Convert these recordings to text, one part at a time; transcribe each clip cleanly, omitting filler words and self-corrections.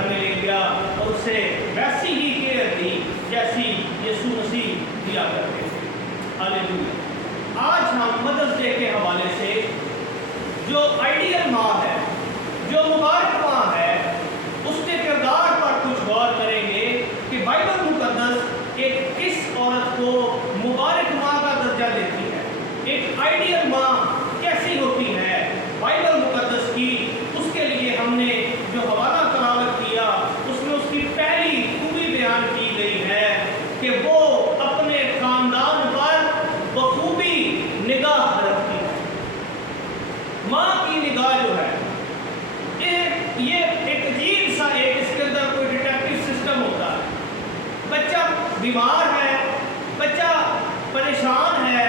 گھر میں لے گیا اور اسے ویسی ہی کیئر دی جیسی یسوع مسیح دیا کرتے تھے۔ ہاللیلویا۔ آج ہم مدرس ڈے کے حوالے سے جو آئیڈیل ماں ہے، جو مبارک ماں ہے، اس کے کردار پر کچھ غور کریں گے کہ بائبل مقدس ایک کس عورت کو مبارک ماں کا درجہ دیتی ہے، ایک آئیڈیل ماں کیسی ہوتی ہے بائبل مقدس کی۔ اس کے لیے ہم نے جو حوالہ تلاوت کیا اس میں اس کی پہلی خوبی بیان کی گئی ہے کہ وہ اپنے خاندان پر بخوبی نگاہ رکھتی ہے۔ ماں کی نگاہ جو ہے یہ ایک عجیب سا اس کے اندر کوئی ڈیٹیکٹیو سسٹم ہوتا ہے۔ بچہ بیمار ہے، بچہ پریشان ہے،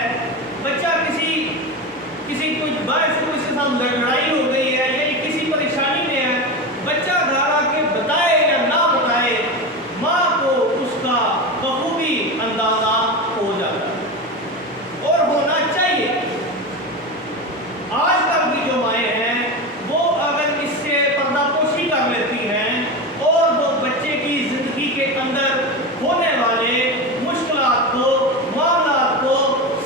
بچہ کسی کوئی باعث سے کسی کے ساتھ لڑائی ہو گئی ہے یا کسی پریشانی میں ہے، بچہ گھر آ کے بتائے یا نہ بتائے، ماں کو اس کا بخوبی اندازہ ہو جاتا ہے اور ہونا چاہیے۔ آج کل کی جو مائیں ہیں وہ اگر اس سے پردہ پوشی کر لیتی ہیں اور وہ بچے کی زندگی کے اندر ہونے والے مشکلات کو، معاملات کو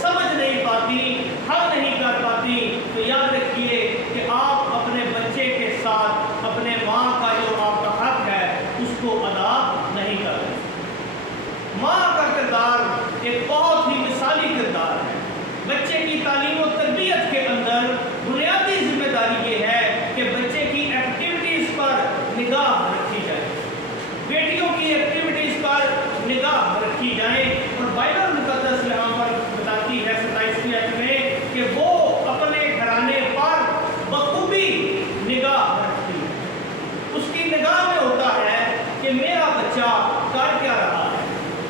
سمجھ نہیں پاتی، حل نہیں کر پاتی، تو یاد رکھیے کہ آپ اپنے بچے کے ساتھ اپنے ماں کا جو آپ کا حق ہے اس کو ادا نہیں کر رہے۔ ماں کا کردار ایک بہت ہی مثالی کردار ہے۔ بچے کی تعلیم و تربیت کے اندر بنیادی ذمہ داری یہ ہے کہ بچے کی ایکٹیویٹیز پر نگاہ رکھی جائے، بیٹیوں کی ایکٹیویٹیز پر نگاہ رکھی جائے، اور بائبل مقدس یہاں پر بتاتی ہے 27ویں آیت میں کہ وہ اپنے گھرانے پر بخوبی نگاہ رکھتی ہے۔ اس کی نگاہ میں ہوتا ہے کہ میرا بچہ کر کیا رہا ہے،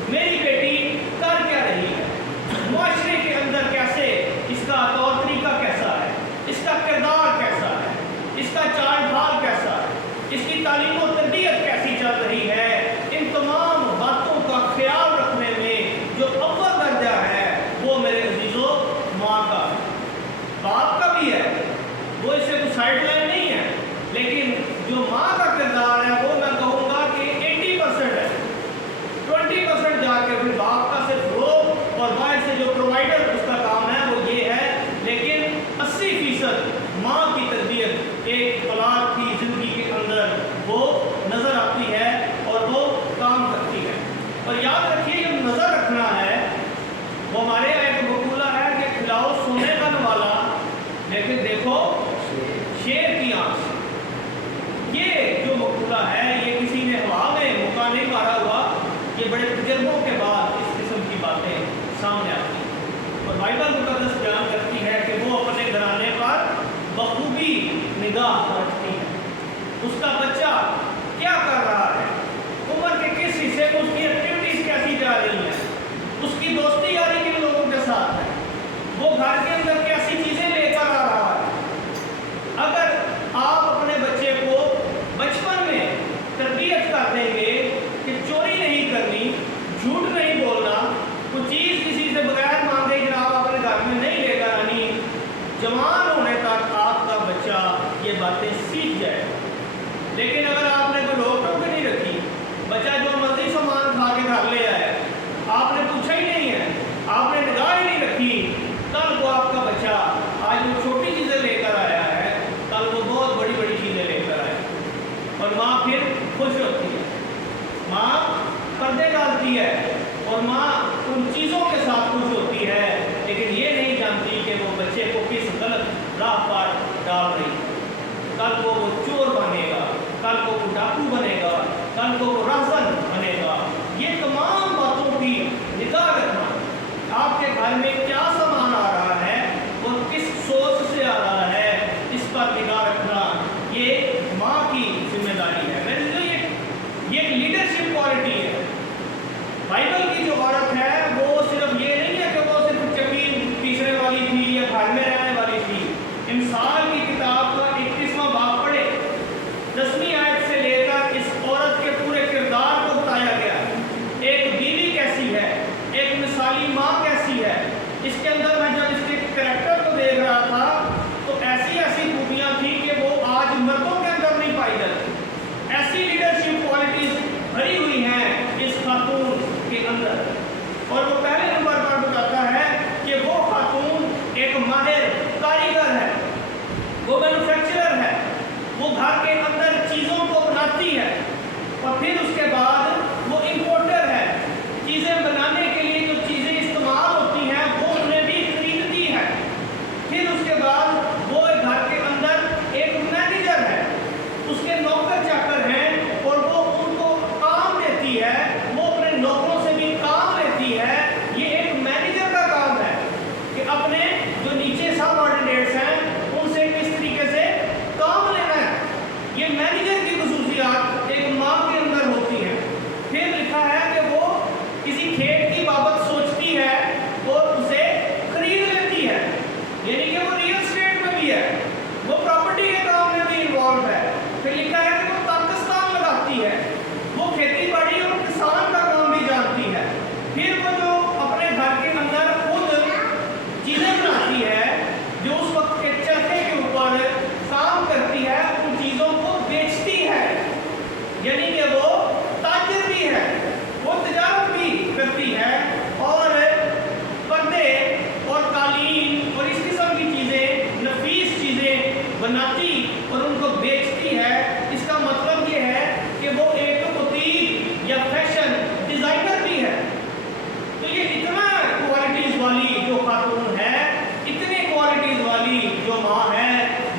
میری بیٹی کر کیا رہی ہے، معاشرے کے اندر کیسے اس کا طور طریقہ کیسا ہے، اس کا کردار کیسا ہے، اس کا چال ڈھال کیسا ہے، اس کی تعلیم و تربیت کیسی چل رہی ہے۔ ان تمام باتوں کا خیال رکھنے میں جو اول درجہ ہے وہ میرے عزیزو ماں کا ہے، باپ کا بھی ہے، وہ اس سے کوئی سائڈ لائن نہیں ہے، لیکن جو ماں کا کردار ہے وہ میں کہوں گا کہ 80% ہے، 20% جا کے پھر باپ کا صرف روب اور باہر سے جو پرووائڈر اس کا کام ہے وہ یہ ہے، لیکن 80% ماں کی تربیت ایک اولاد کی زندگی کے اندر وہ نظر آتی ہے اور وہ کام کرتی ہے۔ اور یاد رکھیے یہ نظر رکھنا ہے، وہ ہمارے ایک مقولہ ہے کہ کھلاؤ سونے کا نوالا لیکن دیکھو شیر کی آنکھ۔ یہ جو مقولہ ہے یہ کسی نے ہوا میں موقع نہیں مارا ہوا، یہ بڑے تجربوں کے بعد اس قسم کی باتیں سامنے آتی ہیں، اور بائبل مقدس بیان کرتی ہے کہ وہ اپنے گھرانے پر بخوبی نگاہ رکھتی ہے۔ اس کا بچہ کیا کر رہا ہے، عمر کے کس حصے میں اس کی ایکٹیویٹیز کیسی جا رہی ہیں، اس کی دوستی یاری کن لوگوں کے ساتھ ہے، وہ گھر کے اندر کیسی چیزیں لے کر آ رہا ہے۔ اگر آپ اپنے بچے کو بچپن میں تربیت کر دیں گے کہ چوری نہیں کرنی، جھوٹ نہیں بولنا، کوئی چیز کسی سے بغیر مانگے جناب اپنے گھر میں نہیں لے کر آنی، جوان ہونے تک آپ کا بچہ یہ باتیں سیکھ جائے۔ لیکن اگر آپ نے کوئی روک ٹوک نہیں رکھی، بچہ جو مرضی سامان کھا کے گھر لے آئے، آپ نے پوچھا ہی نہیں ہے، آپ نے نگاہ ہی نہیں رکھی، کل کو آپ کا بچہ آج وہ چھوٹی چیزیں لے کر آیا ہے، کل وہ بہت بڑی بڑی چیزیں لے کر آئے، اور ماں پھر خوش ہوتی ہے، ماں پردے ڈالتی ہے، اور ماں ان چیزوں کے ساتھ خوش ہوتی ہے، لیکن یہ نہیں جانتی کہ وہ بچے کو کس غلط راہ پر ڈال رہی ہے۔ کل کو وہ چور بنے گا، کل کو وہ ڈاکو بنے گا، کل کو وہ رہزن بنے گا۔ یہ تمام باتوں کی نگاہ رکھنا، آپ کے گھر میں کیا سامان آ رہا ہے اور کس سوچ سے آ رہا ہے، اس پر نگاہ رکھنا یہ ماں کی ذمہ داری ہے۔ میرے لیے یہ ایک لیڈرشپ کوالٹی ہے۔ بائبل کی جو عورت ہے وہ صرف یہ نہیں ہے کہ وہ صرف چکی پیسنے والی تھی یا گھر میں رہنے والی تھی۔ انسان کی کتاب کا 21واں باب پڑھے، 10ویں آیت سے اندر. اور وہ پہلے نمبر پر بتاتا ہے کہ وہ خاتون ایک ماہر کاریگر ہے، وہ مینوفیکچرر ہے، وہ گھر کے اندر چیزوں کو بناتی ہے، اور پھر اس کے بعد وہ امپورٹر ہے. چیزیں بنانے کے لیے جو چیزیں استعمال ہوتی ہیں وہ انہیں بھی خریدتی ہے. پھر اس کے بعد وہ گھر کے اندر ایک مینیجر ہے، اس کے نوکر چاکر ہیں اور وہ ان کو کام دیتی ہے، وہ اپنے نوکروں سے بھی کام لیتی ہے. یہ ایک مینیجر کا کام ہے کہ اپنے جو نیچے سب آرڈینیٹس ہیں ان سے کس طریقے سے کام لینا ہے. یہ مینیجر کی خصوصیات ایک ماں کے اندر ہوتی ہیں. پھر لکھا ہے کہ وہ کسی کھیت کی بابت سوچتی ہے اور اسے خرید لیتی ہے، یعنی کہ وہ ریئل اسٹیٹ میں بھی ہے، وہ پراپرٹی کے کام میں بھی انوالو ہے. پھر لکھا ہے کہ وہ پاکستان لگاتی ہے، وہ کھیتی باڑی اور کسان کا کام بھی جانتی ہے. پھر وہ جو اپنے گھر کے اندر خود چیزیں بناتی ہے، جو اس وقت کے چرخے کے اوپر کام کرتی ہے، ان چیزوں کو بیچتی ہے، یعنی کہ وہ تاجر بھی ہے، وہ تجارت بھی کرتی ہے، اور پردے اور قالین اور اس قسم کی چیزیں، نفیس چیزیں بناتی اور ان کو بیچتی ہے. اس کا مطلب یہ ہے کہ وہ ایک خطیب یا فیشن ڈیزائنر بھی ہے. تو یہ اتنا کوالٹیز والی جو خاتون ہے، اتنے کوالٹیز والی جو ماں ہے،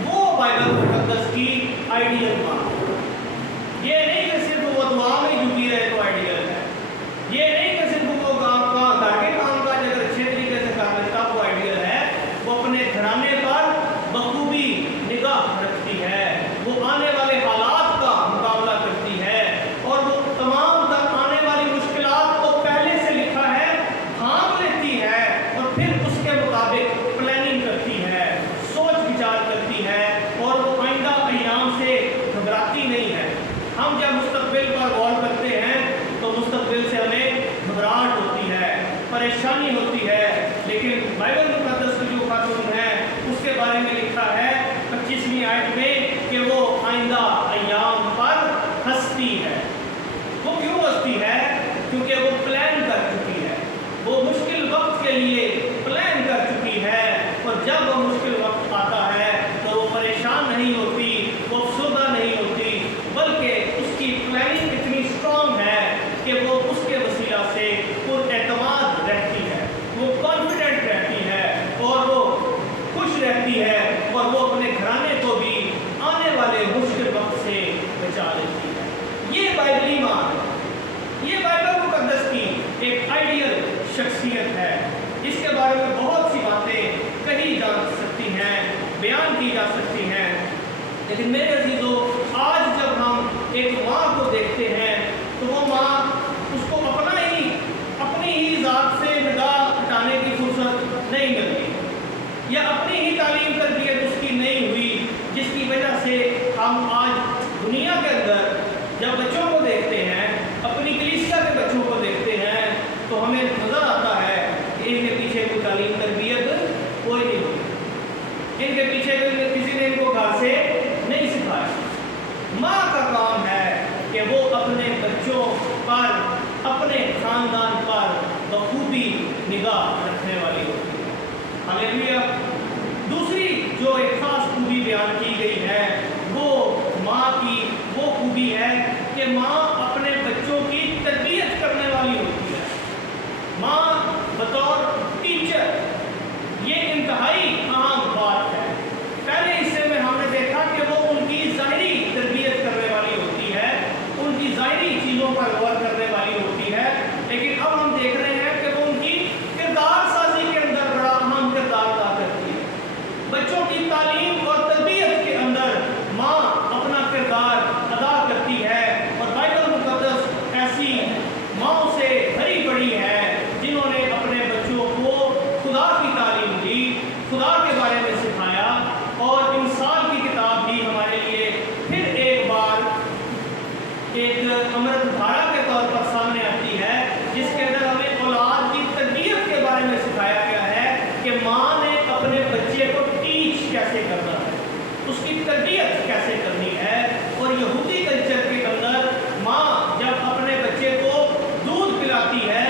وہ بائبل مقدس کی آئیڈیل ماں. یہ نہیں کہ صرف وہ دعا میں جھکی رہے تو آئیڈیل ہے، یہ نہیں کہ صرف وہ گھر کے کام کاج اگر اچھے طریقے سے کر لیتا وہ آئیڈیل ہے. وہ اپنے گھرانے پر بخوبی نگاہ رکھتی ہے، وہ آنے والے حالات کا مقابلہ کرتی ہے، اور وہ تمام تر آنے والی مشکلات کو پہلے سے لکھا ہے بھانپ لیتی ہے، اور پھر اس کے مطابق پلاننگ کرتی ہے، سوچ وچار کرتی ہے، اور وہ آئندہ ایام سے گھبراتی نہیں ہے. ہم جب مستقبل پر غور کرتے ہیں تو مستقبل سے ہمیں گھبراہٹ ہوتی ہے، پریشانی ہوتی ہے، لیکن بائبل مقدس کی جو خاتون ہے اس کے بارے میں لکھا ہے 25ویں آیت میں کہ وہ آئندہ ایام پر ہنستی ہے. وہ کیوں ہنستی ہے؟ کیونکہ وہ پلان کر چکی ہے، وہ مشکل وقت کے لیے پلان کر چکی ہے، اور جب وہ مشکل وقت آتا ہے تو وہ پریشان نہیں ہوتی، وہ افسردہ نہیں ہوتی، بلکہ اس کی پلاننگ اتنی اسٹرانگ ہے کہ وہ اس کے وسیلہ سے پر اعتماد رہتی ہے، وہ کانفیڈنٹ رہتی ہے، اور وہ خوش رہتی ہے، اور وہ اپنے گھرانے کو بھی آنے والے مشکل وقت سے بچا لیتی ہے. یہ بائبلی ماں ہے، یہ بائبل مقدس کی ایک آئیڈیل شخصیت ہے، جس کے بارے میں بہت سی باتیں کہی جا سکتی ہیں، بیان کی جا سکتی ہیں. لیکن میرے عزیزو، آج جب ہم ایک ماں کو دیکھتے ہیں تو وہ ماں اس کو اپنی ہی ذات سے نگاہ ہٹانے کی فرصت نہیں ملتی، یا اپنی ہی تعلیم تربیت اس کی نہیں ہوئی، جس کی وجہ سے ہم آج دنیا کے اندر جب بچوں کو دیکھتے ہیں، اپنی کلیسیا کے بچوں کو دیکھتے ہیں، تو ہمیں نظر آتا ہے کہ ان کے پیچھے کوئی تعلیم تربیت کوئی نہیں ہوتی، ان کے پیچھے کسی نے ان کو گھر سے نہیں سکھایا. ماں کا کام ہے کہ وہ اپنے بچوں پر، اپنے خاندان پر بخوبی نگاہ رکھنے والی ہوتی ہے. ہاللیلویا. دوسری جو ایک خاص خوبی بیان کی گئی ہے وہ ماں کی وہ خوبی ہے کہ ماں اپنے بچوں کی تربیت کرنے والی ہوتی ہے. ماں بطور ٹیچر، یہ انتہائی اہم بات ہے. پہلے حصے میں ہم نے دیکھا کہ وہ ان کی ظاہری تربیت کرنے والی ہوتی ہے، ان کی ظاہری چیزوں پر غور کرنے والی ہوتی ہے، لیکن اب ہم دیکھ رہے ہیں کہ وہ ان کی کردار سازی کے اندر بڑا اہم کردار ادا کرتی ہے. بچوں کی تعلیم اور تربیت کے اندر ماں اپنا کردار ادا کرتی ہے، اور بائبل مقدس ایسی ماؤں سے بھری پڑی ہے جنہوں نے اپنے بچوں کو خدا کی تعلیم دی، خدا کے بارے میں سکھایا. اور انسان کی کتاب بھی ہمارے لیے پھر ایک بار ایک امرت دھارا کے طور پر سامنے آتی ہے، جس کے اندر ہمیں اولاد کی تربیت کے بارے میں سکھایا گیا ہے کہ ماں نے اپنے بچے کو ٹیچ کیسے کرنا ہے، اس کی تربیت کیسے کرنی ہے. اور یہودی کلچر کے اندر ماں جب اپنے بچے کو دودھ پلاتی ہے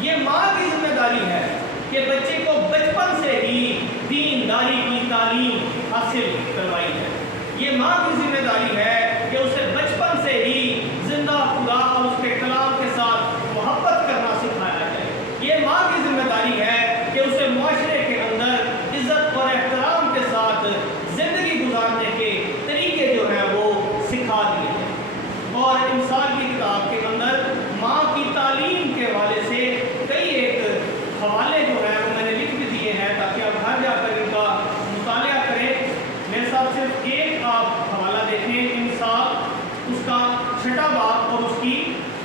یہ ماں کی ذمہ داری ہے کہ بچے کو بچپن سے ہی دینداری کی تعلیم حاصل کروائی ہے. یہ ماں کی ذمہ داری ہے کہ اسے بچپن سے ہی زندہ خدا اور اس کے کلام کے ساتھ محبت کرنا سکھایا جائے. یہ ماں کی ذمہ داری ہے کہ اسے معاشرے کے اندر عزت اور احترام کے ساتھ زندگی گزارنے کے طریقے جو ہیں وہ سکھا دیے ہیں. اور امثال کی کتاب کے اندر ماں کی تعلیم کے حوالے سے کئی ایک حوالے جو ہیں وہ میں نے لکھ بھی دیے ہیں تاکہ آپ گھر جا کر ان کا مطالعہ کریں. میرے ساتھ صرف ایک آپ حوالہ دیکھیں، امثال اس کا 6واں باب اور اس کی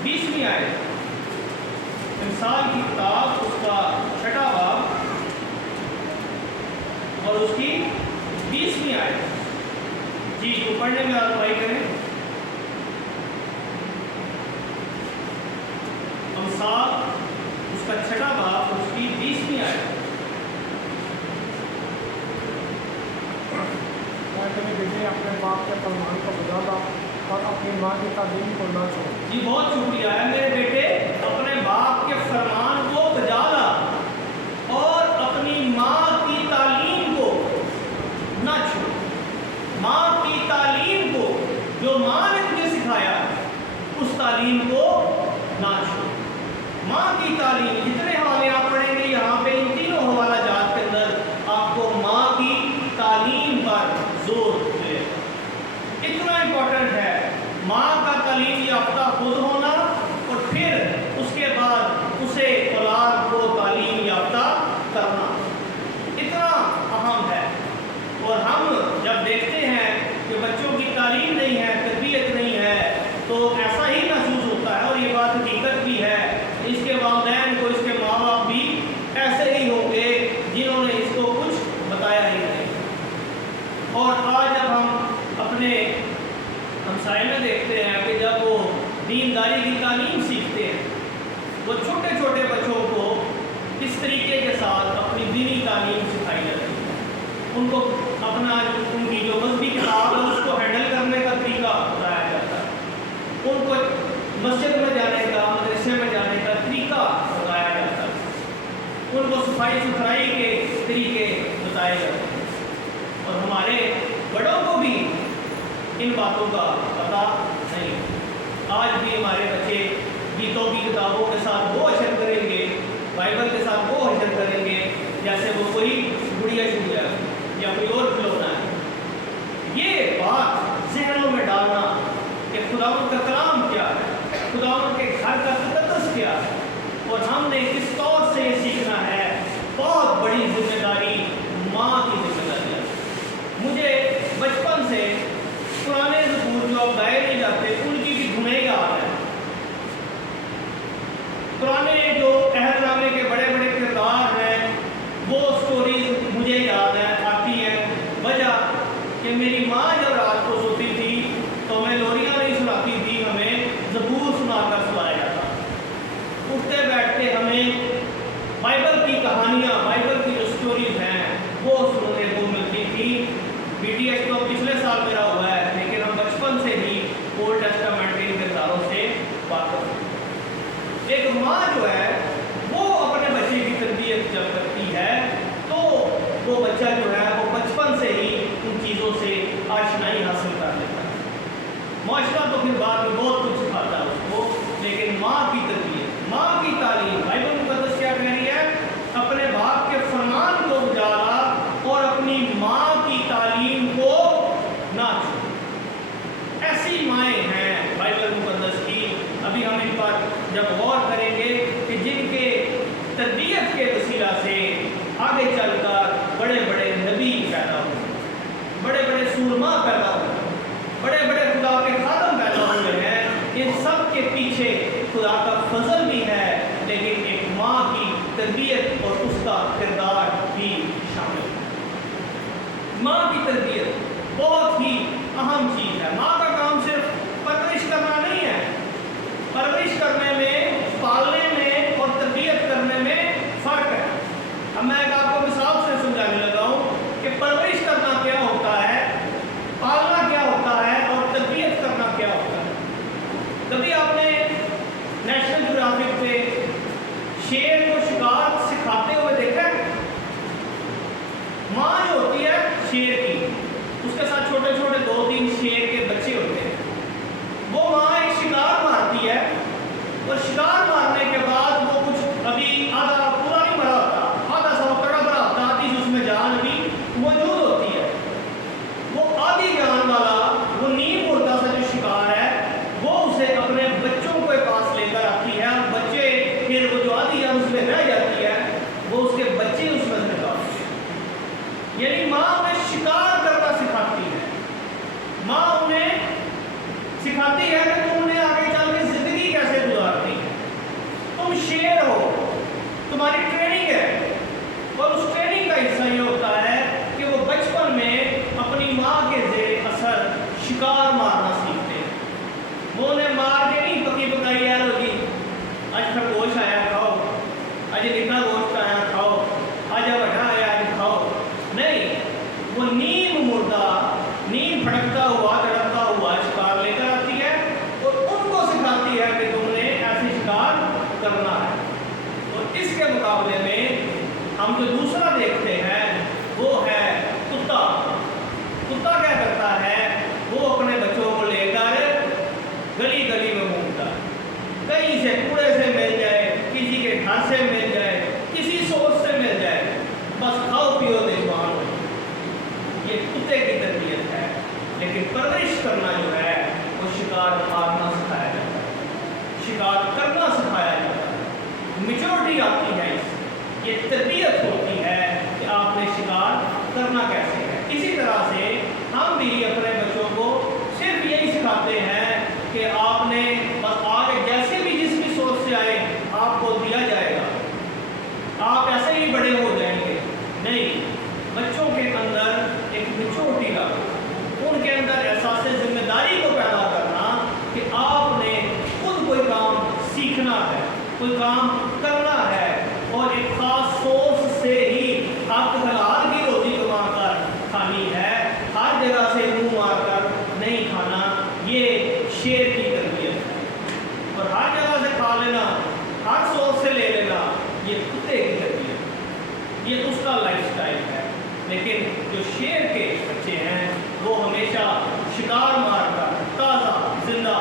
20ویں آیت. امثال کی کتاب اس کا 6واں باب اور اس کی 20ویں آیت. جی جو پڑھنے میں رہنمائی کریں. امثال اس کا 6واں باب اور اس کی 20ویں آیت. بیٹے اپنے باپ کے فرمان کو بجا لا اور اپنی ماں کی تعلیم کو نہ چھوڑ. جی بہت شکریہ ہے میرے بیٹے، اپنے باپ کے فرمان کو بجا لا اور اپنی ماں کی تعلیم کو نہ چھوڑ. ماں کی تعلیم کو جو ماں نے تجھے سکھایا اس تعلیم کو نہ چھوڑ. ماں کی تعلیم، جتنے حوالے آپ پڑھیں گے یہاں پہ ان تینوں حوالہ جات کے اندر آپ کو ماں کی تعلیم پر زور ملے. اتنا امپورٹنٹ ہے ماں کا تعلیم یافتہ خود ہونا اور پھر اس کے بعد اسے اولاد کو تعلیم یافتہ کرنا. اتنا اہم ہے. اور ہم جب دیکھتے ہیں کہ بچوں کی تعلیم نہیں ہے، تربیت نہیں ہے، تو ایسا ہی محسوس ہوتا ہے اور یہ بات حقیقت بھی ہے. اس کے والدین کو، اس کے ماں باپ بھی ایسے ہی ہوں گے جنہوں نے اس کو کچھ بتایا ہی نہیں. اور آج جب ہم اپنے ہمسائے میں دیکھتے ہیں کہ جب وہ دینداری کی تعلیم سیکھتے ہیں، وہ چھوٹے چھوٹے بچوں کو کس طریقے کے ساتھ اپنی دینی تعلیم سکھائی جاتی ہے. ان کو اپنا ان کی جو مذہبی کتاب ہے اس کو ہینڈل کرنے کا طریقہ بتایا جاتا ہے. ان کو مسجد میں جانے کا، مدرسے میں جانے کا طریقہ بتایا جاتا ہے. ان کو صفائی ستھرائی کے طریقے بتائے جاتے ہیں. اور ہمارے بڑوں کو بھی ان باتوں کا پتہ نہیں. آج بھی ہمارے بچے گیتوں کی کتابوں کے ساتھ وہ حشر کریں گے، بائبل کے ساتھ وہ حشر کریں گے جیسے وہ کوئی گڑیا شڑیا یا کوئی اور کھلونا ہے. یہ بات ذہنوں میں ڈالنا کہ خداوند کا کلام کیا ہے، خداوند کے گھر کا تقدس کیا ہے اور ہم نے کس طور سے یہ سیکھنا ہے، بہت بڑی ذمہ داری ماں کی ذمہ داری ہے. مجھے بچپن سے پرانے زبور جو اب گائے نہیں جاتے ان کی بھی دھنیں یاد ہیں. پرانے جو عہد نامے کے بڑے بڑے کردار ہیں وہ سٹوریز مجھے یاد ہیں، آتی ہیں. وجہ کہ میری ماں جب رات کو سوتی تھی تو ہمیں لوریاں نہیں سناتی تھی، ہمیں زبور سنا کر سلایا جاتا. اٹھتے بیٹھتے ہمیں بائبل کی کہانیاں، بائبل کی جو سٹوریز ہیں وہ سننے کو ملتی تھی. بی ٹی ایس تو پچھلے سال میرا ہوا ہے لیکن ہم بچپن سے ہی اولڈ ٹیسٹامنٹ کے کرداروں سے واقف ہیں. ایک ماں جو ہے وہ اپنے بچے کی تربیت جب کرتی ہے تو وہ بچہ جو ہے وہ بچپن سے ہی ان چیزوں سے آشنائی حاصل کر لیتا ہے. معاشرہ تو پھر بعد میں بہت کچھ سکھاتا ہے اس کو، لیکن ماں کی تربیت، ماں کی تعلیم، بائبل مقدس کیا کہہ رہی ہے؟ اپنے باپ کے فرمان کو اجالا اور اپنی ماں کی تعلیم کو نہ چھوڑ. ایسی مائیں ہیں بائبل مقدس کی، ابھی ہم ان پر جب غور کریں گے کہ جن کے تربیت کے وسیلہ سے آگے چل کر بڑے بڑے نبی پیدا ہوئے، بڑے بڑے سورما پیدا ہوئے، بڑے بڑے خدا کے خادم پیدا ہوئے ہیں. ان سب کے پیچھے خدا کا فضل بھی ہے لیکن ایک ماں کی تربیت اور اس کا کردار بھی شامل ہے. ماں کی تربیت بہت ہی اہم چیز ہے. ماں کا کام صرف پرورش کرنا نہیں ہے. پرورش کرنے میں، پالنے میں اور تربیت کرنے میں فرق ہے. اب میں ایک آپ کو مثال سے سمجھانے لگا ہوں کہ پرورش کرنا کیا ہوتا ہے، پالنا کیا ہوتا ہے اور تربیت کرنا کیا ہوتا ہے. کبھی آپ نے نیشنل جغرافک پہ شیر شیر کو جو آدھی جان اس میں رہ جاتی ہے وہ اس کے بچے اس میں نکالتے ہیں. یعنی ماں انہیں شکار کرنا سکھاتی ہے. ماں انہیں سکھاتی ہے کہ تم نے آگے چل کے زندگی کیسے گزارنی ہے. تم شیر ہو, تمہاری ٹریننگ ہے, اور اس ٹریننگ کا حصہ یہ ہوتا ہے کہ وہ بچپن میں اپنی ماں کے زیر اثر شکار مارنا سیکھتے ہیں. وہ انہیں مار کے نہیں پکی پکائی ہے لو جی آج خرگوش آیا کھاؤ, آج نکا گوشت آیا کھاؤ, آج بڑا آیا آج کھاؤ. نہیں, وہ نیم مردہ, نیم پھڑکتا ہوا تڑپتا ہوا شکار لے کر آتی ہے اور ان کو سکھاتی ہے کہ تم نے ایسے شکار کرنا ہے. اور اس کے مقابلے میں ہم جو دوسرا دیکھتے ہیں وہ ہے کتا. کتا کیا کرتا ہے, وہ اپنے بچوں کو لے کر گلی گلی میں گھومتا ہے. کہیں سے کوڑے سے مل جائے, کسی کے گھر سے مل جائے, کسی سورس سے مل جائے, بس کھاؤ پیو دے جوان ہو. یہ کتے کی تربیت ہے. لیکن پرورش کرنا جو ہے وہ شکار مارنا سکھایا جاتا ہے, شکار کرنا سکھایا جاتا ہے. میچورٹی آتی ہے, یہ تربیت ہوتی ہے کہ آپ نے شکار کرنا کیسے ہے. اسی طرح سے ہم بھی اپنے بچوں کو صرف یہی سکھاتے ہیں کہ آپ نے بس آگے جیسے بھی جس بھی سوچ سے آئے آپ کو دیا جائے گا, آپ ایسے ہی بڑے ہو جائیں گے. نہیں, بچوں کے اندر ایک میچورٹی لانا, ان کے اندر احساس ذمہ داری کو پیدا کرنا کہ آپ نے خود کوئی کام سیکھنا ہے, کوئی کام کرنا ہے, اور ایک خاص سورس سے ہی حق حلال کی روزی کما کر کھانی ہے. ہر جگہ سے منہ مار کر نہیں کھانا. یہ شیر کی تربیت ہے. اور ہر جگہ سے کھا لینا, ہر سورس سے لے لینا, یہ کتے کی تربیت ہے. یہ اس کا لائف سٹائل ہے. لیکن جو شیر کے بچے ہیں وہ ہمیشہ شکار مار کر تازہ زندہ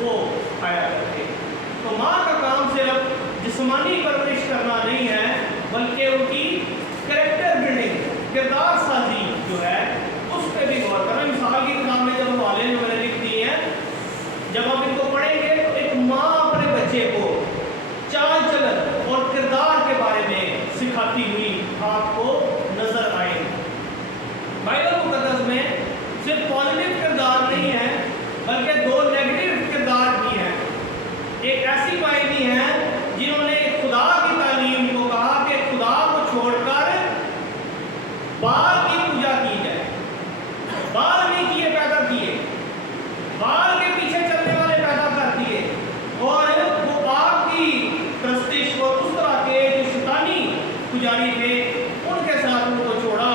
وہ کھایا کرتے. تو ماں کا کام صرف جسمانی پرورش کرنا نہیں ہے بلکہ ان کی کریکٹر بلڈنگ, کردار سازی جو ہے اس پہ بھی غور کرنا. مثال کی کتاب میں جب حوالے جو میں نے لکھ دی ہیں, جب آپ ان کو پڑھیں گے تو ایک ماں اپنے بچے کو چال چلن اور کردار کے بارے میں سکھاتی ہوئی آپ کو نظر آئے گی. بائبل مقدس میں صرف پازیٹیو کردار نہیں ہے بلکہ دو نیگیٹو کردار بھی ہیں. ایک ایسی مائیں بھی ہیں جنہوں نے خدا کی تعلیم کو کہا کہ خدا کو چھوڑ کر بال کی پوجا کی جائے. بال نہیں کیے پیدا کیے, بال کے پیچھے چلنے والے پیدا کر دیے, اور وہ آپ کی پرستش اور اس طرح کے جو شیطانی پجاری تھے ان کے ساتھ ان کو چھوڑا.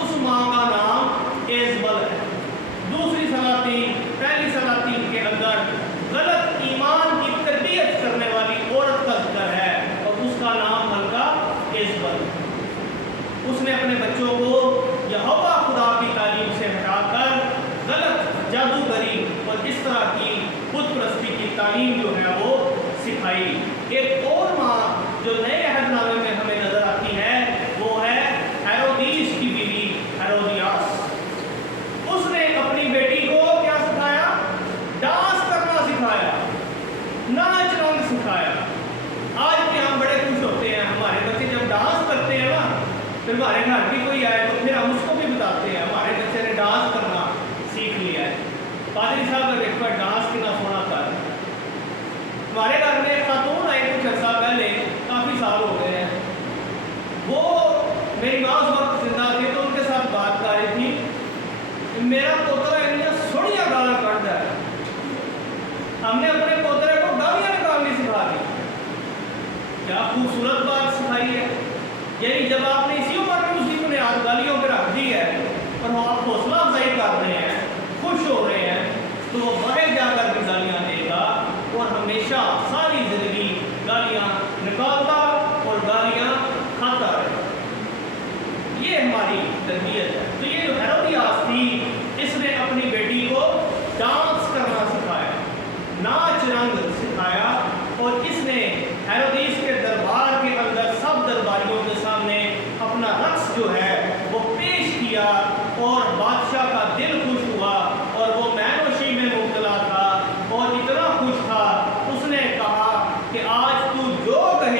اس ماں کا نام ایزبل ہے. دوسری سلاطین, پہلی سلاطین کے اندر غلط ایمان کی تربیت کرنے والی عورت کا ذکر ہے اور اس کا نام ملکہ ایزبل. اس نے اپنے بچوں کو یہوہ خدا کی تعلیم سے ہٹا کر غلط جادوگری اور اس طرح کی بت پرستی کی تعلیم جو ہے وہ سکھائی. ایک اور ماں جو نئے عہد نامے میں ہمیں نظر آتی ہے وہ ہے ہیرودیس کی بیوی ہیرودیاس. اس نے اپنی بیٹی کو کیا سکھایا؟ ڈانس کرنا سکھایا, ناچ رنگ سکھایا. آج بھی ہم بڑے خوش ہوتے ہیں, ہمارے بچے جب ڈانس کرتے ہیں نا, پھر ہمارے گھر بھی کوئی آئے تو پھر ہم اس کو بھی بتاتے ہیں ہمارے بچے نے ڈانس کرنا سیکھ لیا ہے. پادری صاحب کا دیکھو ڈانس کتنا سونا تھا. ہمارے گھر میں ایک خاتون آئی کچھ عرصہ پہلے, کافی سال ہو گئے ہیں, وہ میری ماں اس وقت زندہ تھی تو ان کے ساتھ بات کر رہی تھی. میرا پوترا اتنا سوڑیاں گالا کاٹتا ہے. ہم نے اپنے پوترے کو گالیاں نکالنی سکھا دی. کیا خوبصورت بات سکھائی ہے. یعنی جب آپ نے اسی عمر میں اسی بنیاد گالیوں پہ رکھ دی ہے اور وہ آپ حوصلہ افزائی کر رہے ہیں, خوش ہو رہے ہیں, تو وہ باہر جا کر بھی گالیاں دے گا اور ہمیشہ ساری زندگی گالیاں نکالتا اور گالیاں کھاتا رہے. یہ ہماری تربیت ہے. تو یہ جو ہیرودیاس تھی اس نے اپنی بیٹی کو ڈانس کرنا سکھایا, ناچ رنگ سکھایا, اور اس نے ہیرودیس کے دربار کے اندر سب درباریوں کے سامنے اپنا رقص جو ہے وہ پیش کیا اور بادشاہ کا دل خوش ہوا اور وہ مینوشی میں مبتلا تھا اور اتنا خوش تھا اس نے کہا کہ آج تو جو کہے